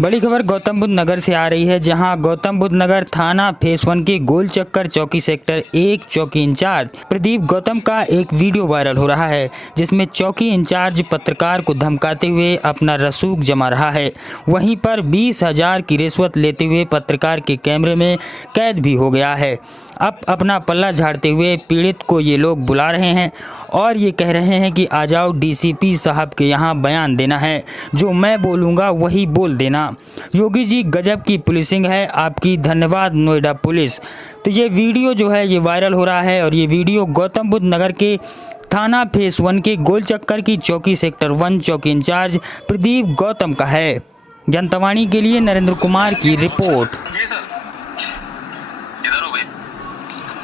बड़ी खबर गौतम बुद्ध नगर से आ रही है, जहां गौतम बुद्ध नगर थाना फेस 1 के गोल चक्कर चौकी सेक्टर 1 चौकी इंचार्ज प्रदीप गौतम का एक वीडियो वायरल हो रहा है, जिसमें चौकी इंचार्ज पत्रकार को धमकाते हुए अपना रसूख जमा रहा है। वहीं पर 20,000 की रिश्वत लेते हुए पत्रकार के कैमरे में कैद भी हो गया है। अब अपना पल्ला झाड़ते हुए पीड़ित को ये लोग बुला रहे हैं और ये कह रहे हैं कि आ जाओ डीसीपी साहब के यहाँ बयान देना है, जो मैं बोलूँगा वही बोल देना। योगी जी गजब की पुलिसिंग है आपकी, धन्यवाद नोएडा पुलिस। तो ये वीडियो जो है ये वायरल हो रहा है और ये वीडियो गौतम बुद्ध नगर के थाना फेस 1 के गोल चक्कर की चौकी सेक्टर 1 चौकी इंचार्ज प्रदीप गौतम का है। जनतावाणी के लिए नरेंद्र कुमार की रिपोर्ट।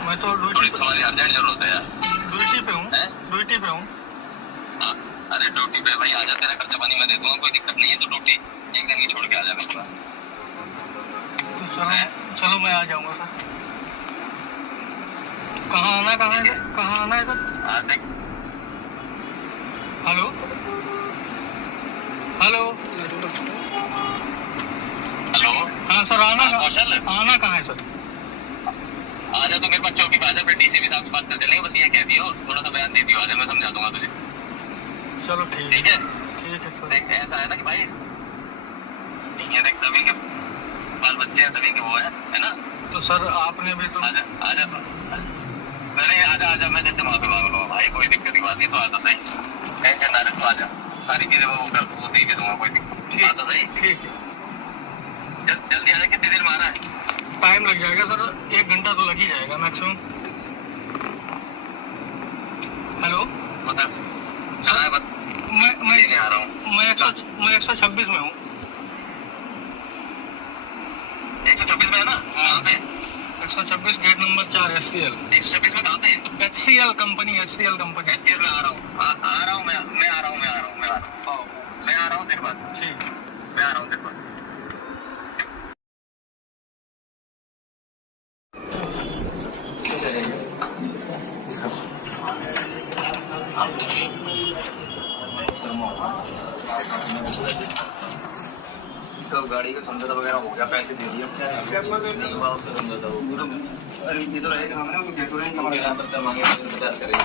मैं तो तुम्हारी अर्जेंट जरूरत है यार। ड्यूटी पे हूँ। अरे ड्यूटी पे भाई आ जा, तेरा खर्चा पानी मैं दे दूंगा, कोई दिक्कत नहीं है। तो ड्यूटी एक दिन की छोड़ के आ जा मेरे पास। तो चलो मैं आ जाऊंगा सर। कहाँ आना है सर? हेलो। हाँ सर, आना कहाँ है सर? आजा तो मेरे पास चौकी पे आजा, फिर डीसीपी साहब के पास चलेंगे। बस ये कह दियो, थोड़ा सा बयान दे दियो, आजा मैं समझा दूंगा तुझे। चलो ठीक है। देख ऐसा है ना कि भाई नहीं है, देख सभी के बाल बच्चे हैं, सभी के वो है ना। तो सर आपने भी तो आजा मैं जैसे माफी मांग लूंगा भाई, कोई दिक्कत की बात नहीं। तो आ तो सही, टेंशन ना ले, तो आजा, सारी चीजें वो दे भी दूंगा, कोई दिक्कत। आ तो सही, ठीक है। जल्दी आजा। कितनी देर में आना है? टाइम लग जाएगा सर, 1 घंटा तो लग ही जाएगा मैक्सिमम। हेलो बता, मैं आ रहा हूँ। मैं 126 में हूँ। 126 में है ना? कहाँ पे? 126 गेट नंबर 4 HCL। 126 में कहाँ पे? HCL company. HCL में आ रहा हूँ मैं आ रहा हूँ तेरे पास। ठीक, मैं आ रहा हूँ तेरे पास। गाड़ी का समझौता वगैरह हो गया, पैसे दे दिए, नहीं हुआ उसका समझौता। अरे ये तो रहेगा हमने वो डेकोरेशन का मांगे 50 करेंगे।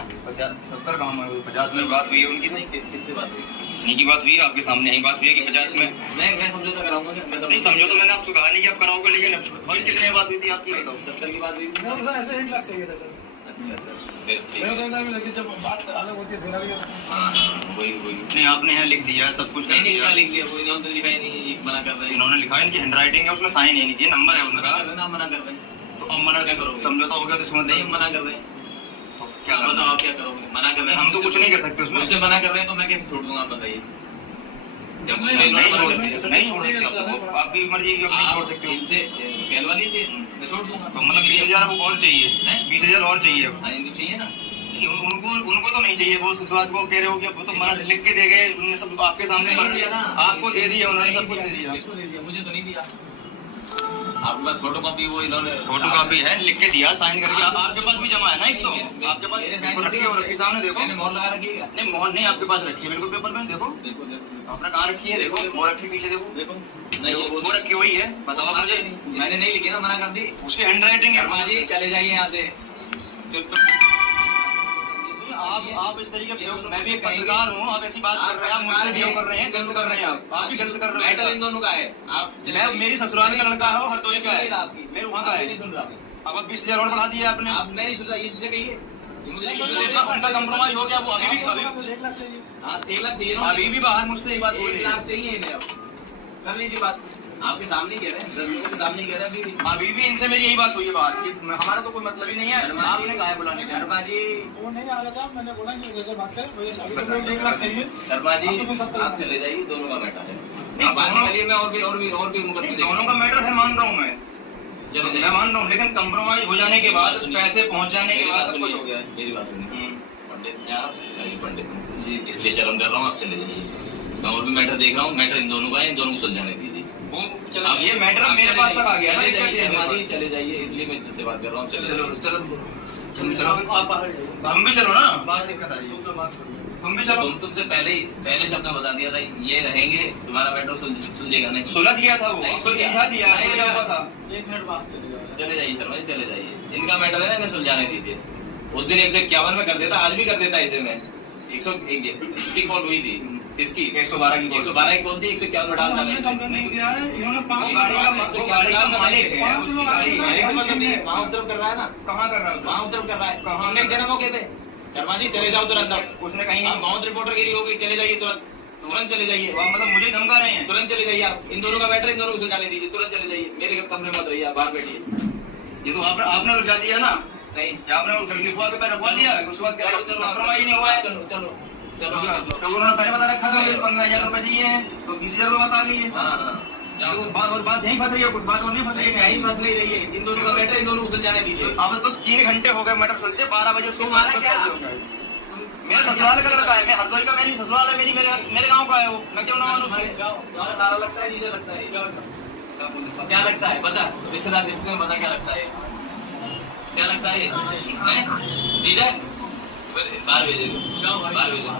70 काम है, 50 में बात हुई है उनकी। नहीं किससे बात हुई? इन्हीं की बात हुई है, आपके सामने यही बात हुई है कि 50 में मैं समझौता कराऊंगा। नहीं समझौता मैंने आपको कहा नहीं कि आप कराओगे, लेकिन भाई कितने बात हुई थी आपकी? 70 की बात हुई थी। ऐसे 1 लाख चाहिए था सर। अच्छा जब बात अलग होती है वही नहीं, आपने यहाँ लिख दिया सब कुछ। नहीं क्या लिख दिया? कोई नाम तो लिखा ही नहीं, मना कर रहे हैं। इन्होंने लिखा है, इनकी हैंडराइटिंग है, उसमें साइन है, ये नंबर है उनका। नाम मना कर रहे हैं तो अब मना क्या करोगे? समझौता हो गया तो सुन नहीं मना कर रहे हैं, क्या बताओ आप क्या करोगे? मना कर रहे हैं, हम तो कुछ नहीं कर सकते उसमें। उससे मना कर रहे हैं तो मैं कैसे छोड़ दूंगा? आप बताइए। नहीं छोड़, आपकी मर्जी, आप छोड़ सकते हो। इनसे कहलवा लीजिए, मैं छोड़ दूंगा। तो मतलब 20,000 वो और चाहिए, 20,000 और चाहिए। इनको चाहिए ना? उनको तो नहीं चाहिए। वो इस बात को कह रहे हो कि वो तो मना लिख के दे गए, उन्होंने सब आपके सामने भर दिया ना, आपको दे दिया उन्होंने, सब कुछ दे दिया। मुझे तो नहीं दिया। आपके पास फोटो कॉपी, वो इन्होंने फोटो कॉपी है, लिख के दिया, साइन करके। आपके पास भी जमा है ना? एक तो आपके पास रखी सामने देखो, मोहर लगा रखी है। नहीं मोहर नहीं, आपके पास रखी है बिल्कुल पेपर में। देखो आपने कहाँ रखी है? देखो वो रखी, पीछे देखो नहीं वो रखी हुई है। बताओ मुझे, मैंने नहीं लिखी ना, मना कर दी। उसकी हैंडराइटिंग है। जी चले जाइए यहाँ से। आप इस तरीके मैं भी एक पत्रकार हूँ, आप ऐसी बात कर रहे हैं, आप मुझसे बिहेव कर रहे हैं, गलत कर रहे हैं। आप भी गलत कर रहे हैं। इन दोनों का है। मैं मेरी ससुराल का लड़का है, हर कोई का है, मेरे वहाँ का है। नहीं सुन रहा अब 20,000 और बढ़ा दिया आपने। आप नहीं सुन रहा, ये कहिए उनका कंप्रोमाइज हो गया। वो अभी 1 लाख चाहिए। हाँ 1 लाख चाहिए, अभी भी बाहर मुझसे ये बात बोल रही है। 1 लाख चाहिए इन्हें, अब कर लीजिए बात। आपके सामने कह रहे हैं, जरूर के सामने कह रहे हैं। अभी भी इनसे मेरी यही बात हुई है बाहर कि हमारा तो कोई मतलब ही नहीं है। आपने कहा है बुलाने का? शर्मा जी वो नहीं आ रहा था, मैंने बोला कि जैसे बात है 1 लाख चाहिए। शर्मा जी आप चले जाइए, दोनों का मैटर है। आप आने के लिए मैं और भी दोनों का मैटर है, मान रहा हूँ मैं, मैं मान रहा हूँ, लेकिन कंप्रोमाइज हो जाने के बाद, पैसे पहुँच जाने के बाद सब कुछ हो गया है। मेरी बात सुनिए, पंडित जी इसलिए शर्म कर रहा हूँ, आप चले जाइए। मैं और भी मैटर देख रहा हूँ, मैटर इन दोनों का है, इन दोनों को सुलझाने दीजिए। अब ये मैटर मेरे पास तक आ गया है। चले जाइए, इसलिए मैं जिससे बात कर रहा हूँ। चलो तुम भी चलो ना, बाहर दिक्कत आ रही है। तुम भी चलो। तुमसे पहले शब्द बता दिया था, ये रहेंगे, तुम्हारा मैटर सुलझेगा नहीं। सुलझ गया था वो, नहीं, सुलझा दिया, नहीं, सुलझा हुआ था। चले जाइए शर्मा जी, चले जाइए। इनका मैटर है ना, इन्हें सुलझाने दीजिए। उस दिन 151 में कर देता, आज भी कर देता इसे में। 101 इसकी कॉल हुई थी, इसकी 112 की 112 की कॉल थी, 151 में डाल हमने डाला। कंप्लेंट दिया है, इन्होंने 5 गाड़ी का मालिक है। पाँच लोग आपसे वहाँ उपद्रव कर रहा है ना, कहाँ कर रहा है? वहाँ उपद्रव कर रहा है। कहाँ? हमने देना मौके पे। शर्मा जी चले जाओ तुरंत। उसने कहीं आप माउंट रिपोर्टर गिरी हो गई, चले जाइए तुरंत, तुरंत चले जाइए, वहाँ मतलब मुझे धमका रहे हैं। तुरंत चले जाइए आप। इन दोनों का मैटर इन दोनों को सुलझाने दीजिए, तुरंत चले जाइए। मेरे कमरे में मत रहिए, आप बाहर बैठिए। ये तो आपने उलझा दिया ना, नहीं, आपने लिखवा के पैर रखवा दिया, उसके बाद कॉम्प्रोमाइज नहीं हुआ है। चलो चलो तो चलो। उन्होंने पहले बता रखा था 15,000 रुपए चाहिए, तो 20,000 रुपए बता गई है। हाँ हाँ, जाओ। बात यहीं फंस रही है, कुछ बात और नहीं फंस रही है। कहीं फंस नहीं रही है। इन दोनों का मैटर इन दोनों को सुलझाने दीजिए। अब तो 3 घंटे हो गए मैटर सुलझे, 12 बजे उसको तुम्हारा क्या? मेरे ससुराल का लड़का है, मैं हरदोई का, मेरी ससुराल है, मेरे गांव का है वो, मैं क्यों ना मानूं उसे? तुम्हारा सारा लगता है, जीजा लगता है। क्या लगता है बता, रिश्तेदार रिश्ते में बता क्या लगता है, क्या लगता है? हैं? जीजा बाहर भेजो, बाहर भेजो।